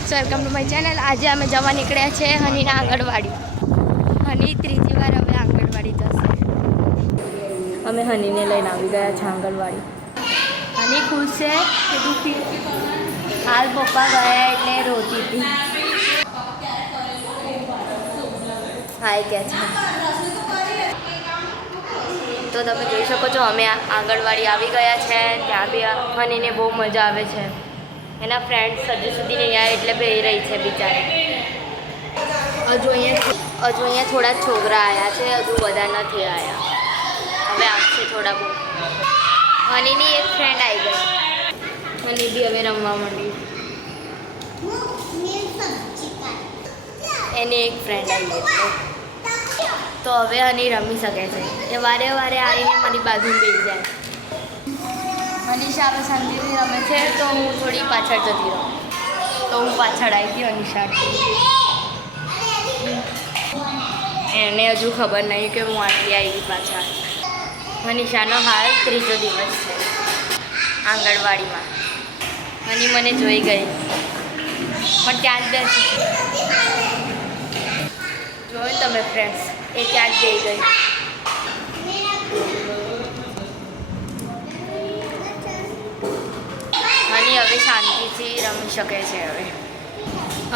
Friends, welcome to my channel. આજે અમે જવા નીકળ્યા છે હનીના આંગણવાડી। હની ત્રીજી વાર હવે આંગણવાડી જશે। અમે હનીને લઈને આવી ગયા છે આંગણવાડી। હની ખુશ છે કે દુઃખી? હાલ પપ્પા ગયા એટલે રોતી હતી। હાય કે છે તો તમે જોઈ શકો છો અમે આંગણવાડી આવી ગયા છે। ત્યાં બી હનીને બહુ મજા આવે છે। એના ફ્રેન્ડ્સ હજુ સુધી નહીં આવ્યા એટલે બેહી રહી છે બિચારી। હજુ અહીંયા થોડા છોકરા આવ્યા છે, હજુ બધા નથી આવ્યા। હવે આવશે થોડા બહુ। હનીની એક ફ્રેન્ડ આવી ગઈ, હની બી હવે રમવા માંડી। એની એક ફ્રેન્ડ આવી ગઈ તો હવે હની રમી શકે છે। એ વારે વારે આવીને મારી બાજુ બેસી જાય। અનિશા હવે શાંતિથી રમે છે તો હું થોડી પાછળ જતી રહું, તો હું પાછળ આવી ગઈ અનિશા। એને હજુ ખબર નહીં કે હું આટલી આવી પાછળ। અનિશાનો હાલ ત્રીજો દિવસ છે આંગણવાડીમાં। અને મને જોઈ ગઈ પણ ત્યાં જ બેસી છે। જોયું તમે ફ્રેન્ડ્સ, એ ત્યાં જ જઈ ગઈ। હની હવે શાંતિથી રમી શકે છે। હવે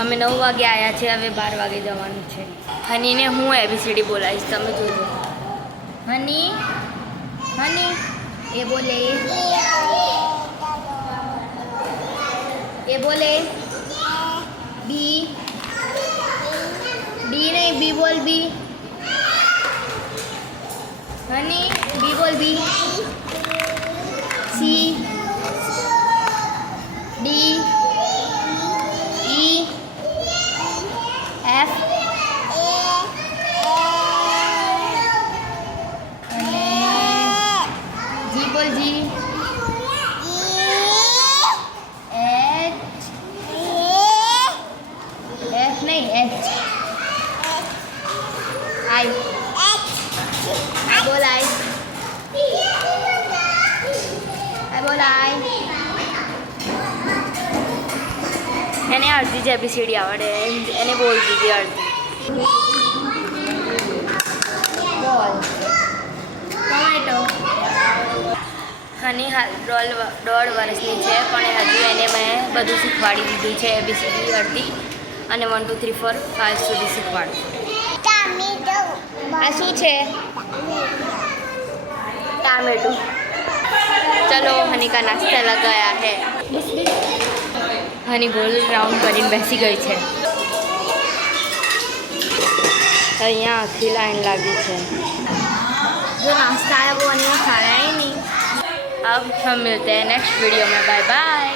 અમે 9 વાગે આવ્યા છે, હવે 12 વાગે જવાનું છે। હનીને હું ABCD બોલાવીશ, તમે જોજો। હની હની એ બોલે, એ બોલે બી, ડી નહીં બી બોલ, બી। હની બી બોલ, બી। સી, ડી, ઈ, એફ અને જી બોલ, જી। એચ, એફ નહીં એચ, આઈ બોલ, આઈ બોલ, આઈ। એને અડધી જ ABCD આવડે, એને બોલ દીધી અડધી। બોલ ટોમેટો। હની હાલ 1.5 વર્ષની છે પણ હજુ એને મેં બધું શીખવાડી દીધું છે। ABCD અડધી અને 1 2 3 4 5 સુધી શીખવાડું। આ શું છે? ટામેટું। ચલો હની કા નાસ્તા લગાયા હે। હની ગોલ રાઉન્ડ કરીને બેસી ગઈ છે। અહીંયા આખી લાઈન લાગી છે। जो नाश्ता है वो नहीं खाया ही नहीं। अब हम मिलते हैं नेक्स्ट वीडियो में। Bye bye.